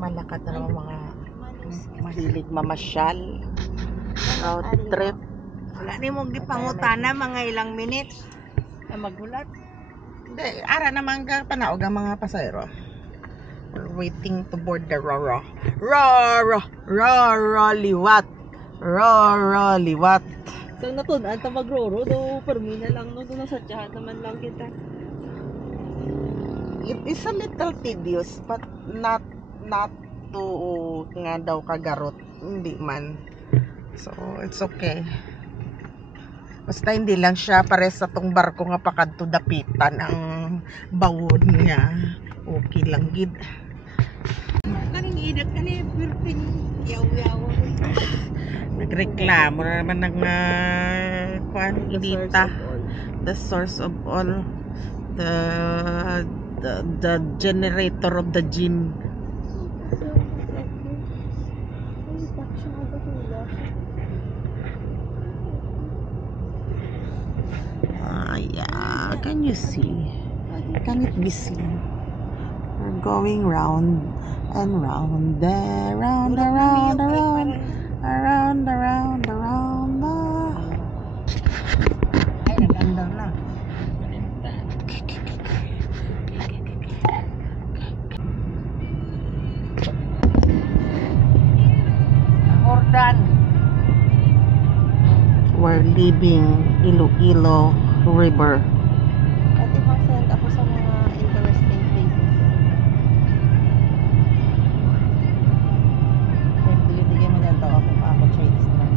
Malakad na naman mga mahilig mamasyal. Road trip. Wala ni mong gipangutana mga ilang minutes na magulat. Hindi, ara naman ka panaog ang mga pasayro. We're waiting to board the Roro. Roro liwat. Roro liwat. So natunan ta magroro do permi na lang no do sa tiyahan naman lang kita. It is a little tedious but not to nga daw kagarot. Hindi man. So it's okay. Basta hindi lang siya pares sa tong barko nga pakadto dapitan ang bawon niya. Okay lang gid. Kaning idak kani pirting yaw-yaw. Nagreklamo na naman ng kuan idita. The source of all. The generator of the gin. Yeah, can you see? Can it be seen? We're going round and round, round. Ay naganda na. Jordan. We're leaving Iloilo River. At ipasend ako sa mga interesting places. Hindi maganda ako Chinese naman.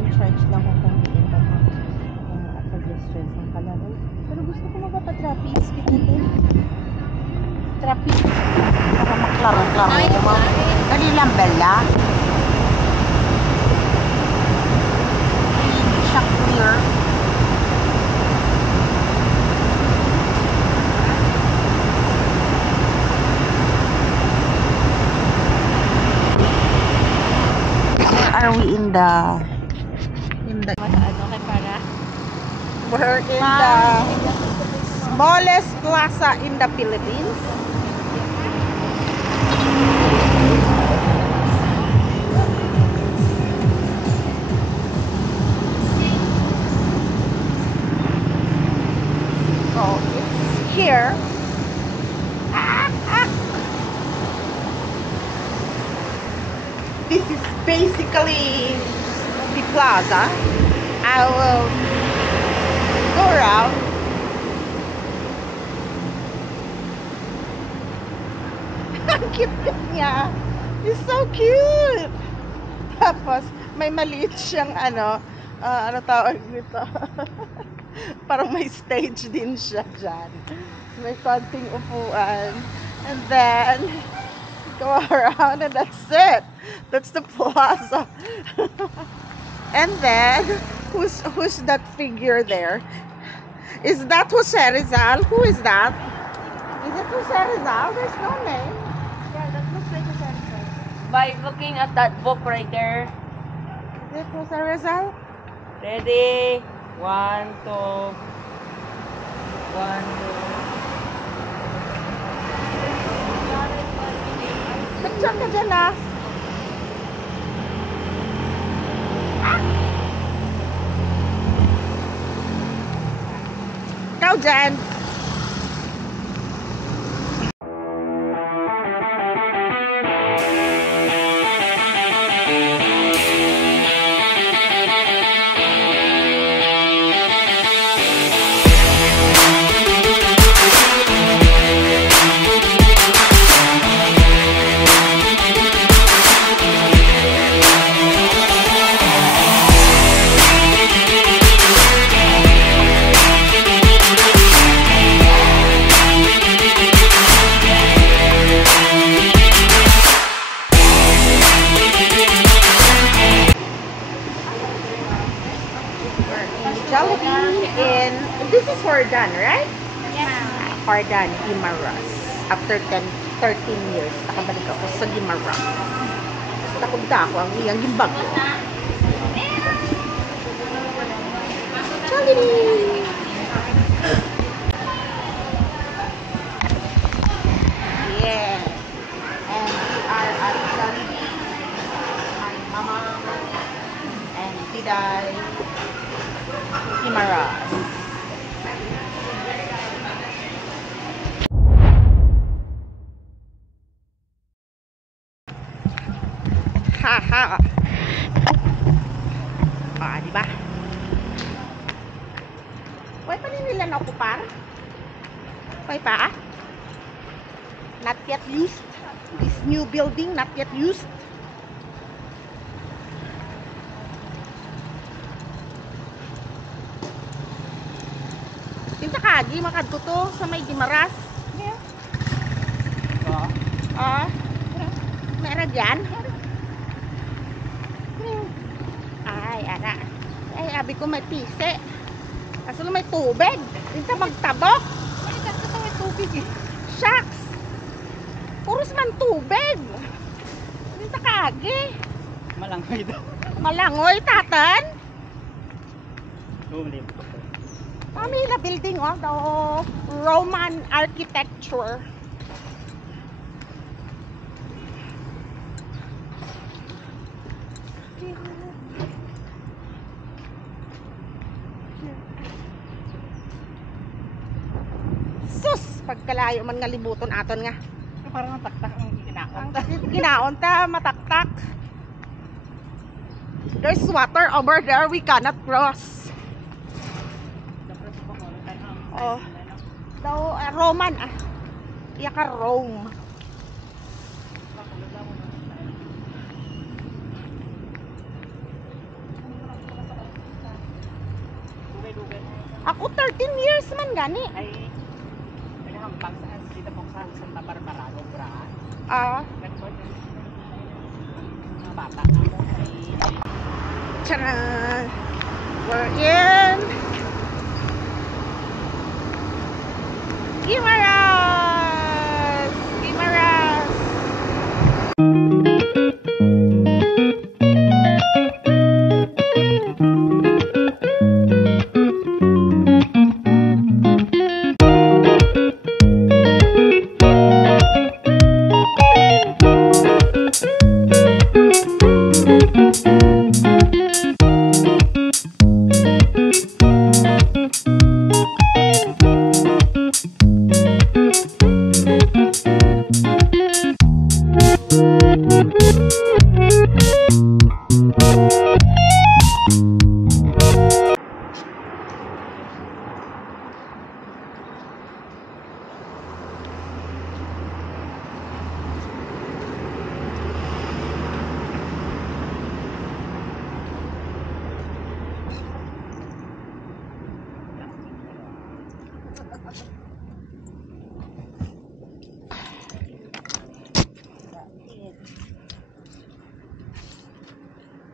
In charge lang kung kumbitin pa ako. Pag-stress ang kalaro. Pero gusto ko magpapatrapis. Trapis. Para maklaro-klaro. Dali lang, Bella. Hindi siya clear. Are we in the Ano kay para? we're in the smallest plaza in the Philippines. So it's here. This is basically the plaza. I will go around. Ang cute niya. He's so cute. Tapos may maliit siyang ano tawag nito. Parang may stage din siya dyan. May konting upuan. And then go around and that's it. That's the plaza. And then who's that figure there? Is that Jose Rizal? Who is that? Is it Jose Rizal? There's no name. Yeah, that looks like a sunset. By looking at that book right there. Is it Jose Rizal? Ready? 1, 2. 1, 2. Picture ka dyan ah. Ikaw dyan. is Hordan, right? Yes, ma'am. Hordan, Guimaras. After 13 years, nakabalik ako sa Guimaras. Takugda ako ang iyang gimbag ko. Jollibee! Yeah. And we are at Jollibee. My mama and Tiday. Guimaras. Haha. Ah, di ba? Why pa rin nila na-ocupar? Why pa? Not yet used. This new building, not yet used. Tinta kagi makadto to sa may Guimaras. Yeah. Ah. Meron yan? Ay, ana. Ay, abi ko may tise. Kaso may tubig. Tinta magtabok. Ay, kasi may tubig eh. Shucks. Puros man tubig. Tinta kagi. Malangoy daw. Malangoy, tatan. Ulit. Pamila building, oh. The Roman architecture. Sus! Pagkalayo man nga libuton aton nga. Parang taktak ang kinakon. Ang ginaon ta, mataktak. There's water over there we cannot cross. Oh. Daw Roman ah. Iya ka Rome. Ako 13 years man gani. Ay, naghahampang sa dito po sa Santa Barbara, Obra. Ah, Ganito yung mga bata na mo ay tara. We're in Guimaras. Guimaras.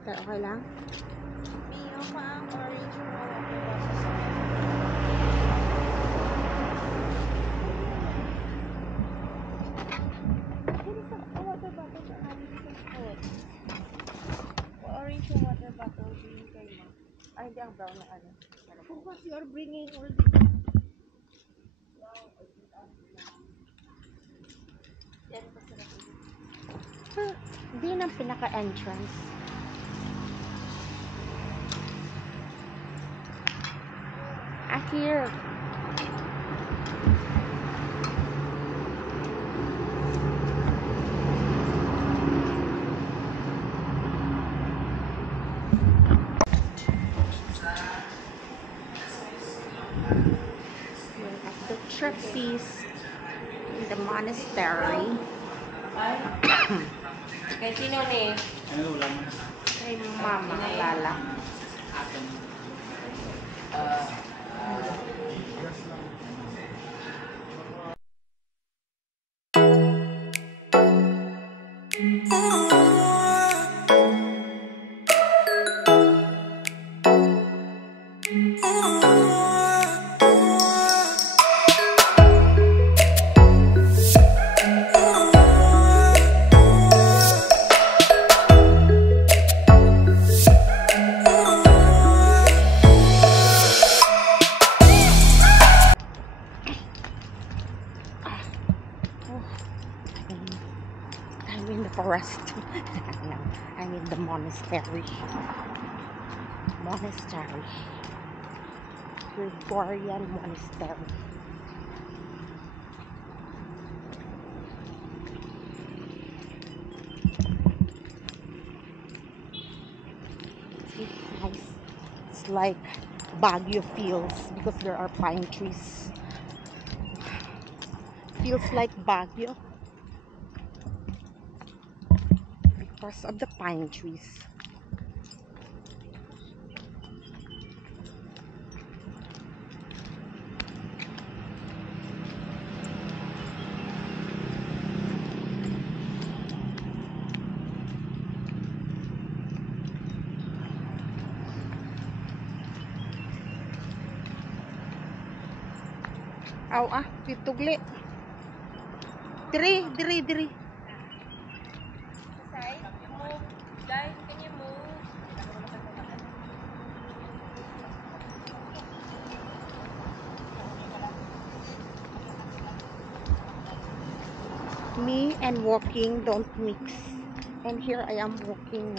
Okay lang. Mio pa ang orange mo. Water bottle sa amin sa food. Orange yung water bottle din kay ma. Ay, hindi ang brown na ano. Because you are bringing all the Hindi nang pinaka-entrance. Ah, here. We're at the Trappist in the monastery. Kay sino ni? ano ulam? Kay Mama Lala. I'm in the forest. No, I'm in the monastery. Gregorian monastery. It's nice. It's like Baguio feels because there are pine trees. Feels like Baguio because of the pine trees. Aw pitugli. Diri. Side, you move. Guys, can you move? Me and walking don't mix. And here I am walking.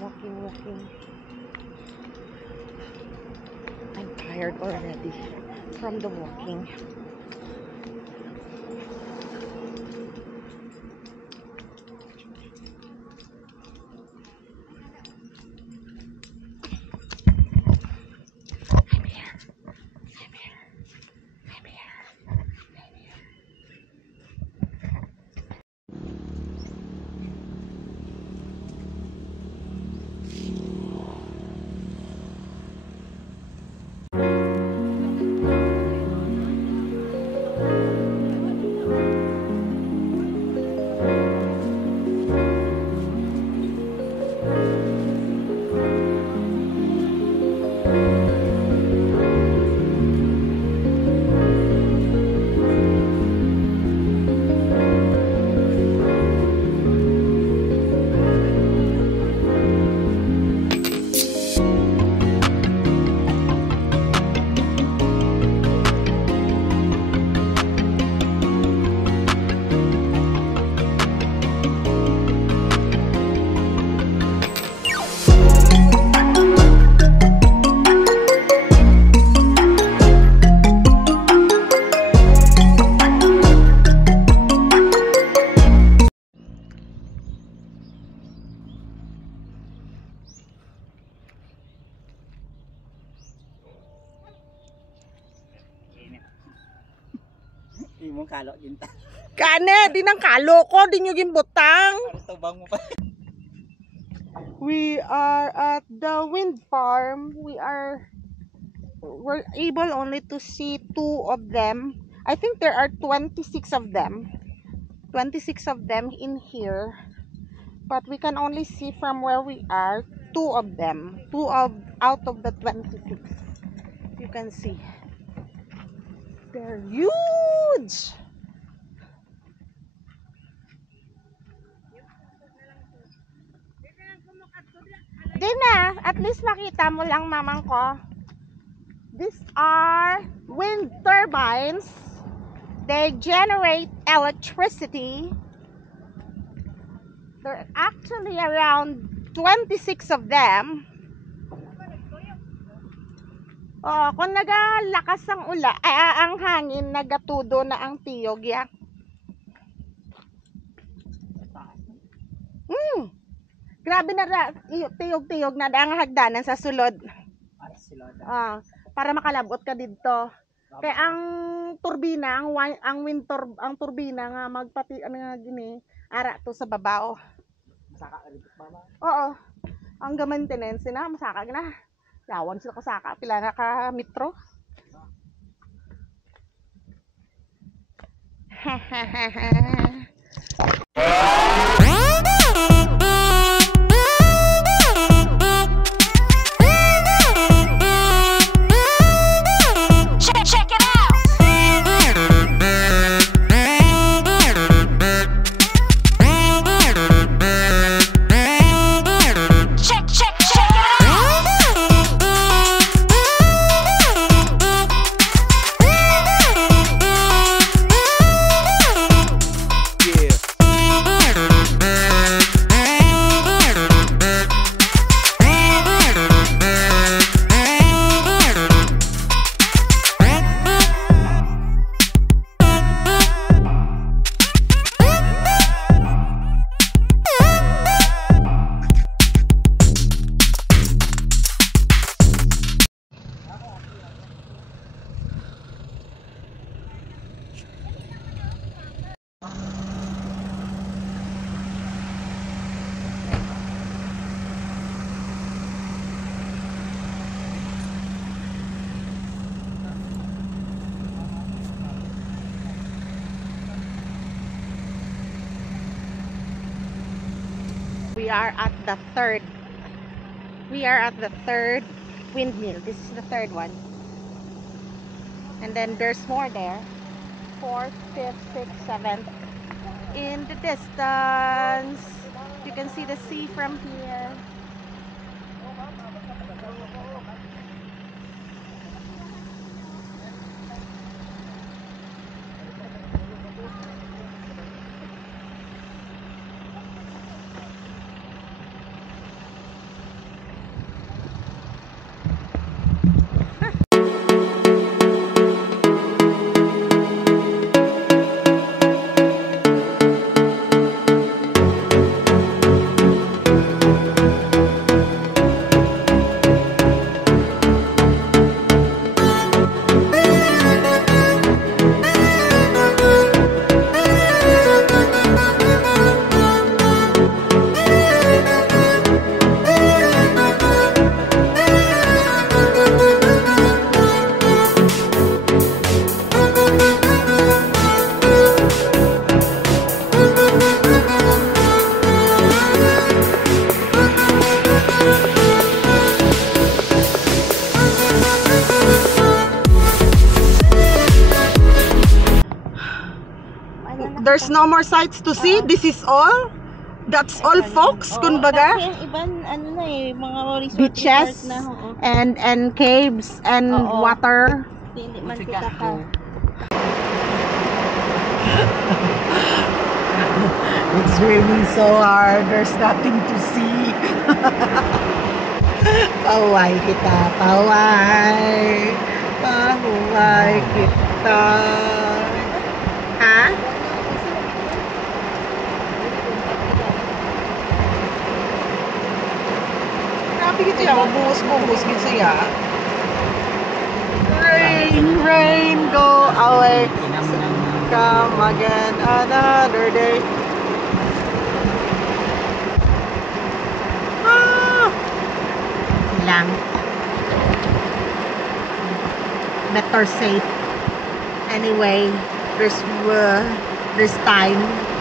I'm tired already from the walking. Imong kalo din ta. Kane, di nang kalo ko, di nyo gimbutang. Para tubang mo pa. We are at the wind farm. We're able only to see 2 of them. I think there are 26 of them. 26 of them in here. But we can only see from where we are 2 of them. Out of the 26. You can see. They're huge! Di na, at least makita mo lang mamang ko. These are wind turbines. They generate electricity. There are actually around 26 of them. Oh, kung nagalakas ang ang hangin, nagatudo na ang tiyog ya. Grabe na tiyog-tiyog na ang hagdanan sa sulod. Para makalabot ka dito. Kaya ang turbina, ang turbina nga magpati nga gini, ara to sa babao. Masaka rin mama. Oo. Ang maintenance na masaka na. Yawan sila kasaka, pila na ka metro. Check it out. Check it out. We are at the third. We are at the third windmill. This is the third one. And then there's more there. 4th, 5th, 6th, 7th. In the distance, you can see the sea from here. There's no more sights to see. This is all. That's all, folks. Kumbaga, Yung ibang ano na eh, mga resort beaches resort na. Oo. and caves and Oo. water. Hindi man kita ka. It's raining so hard. There's nothing to see. Paway kita, paway. Paway kita. Ha? Grabe gitu ya, mabuhos-buhos gitu ya. Rain, go away. Come again another day. Lang. Better safe. Anyway, there's time.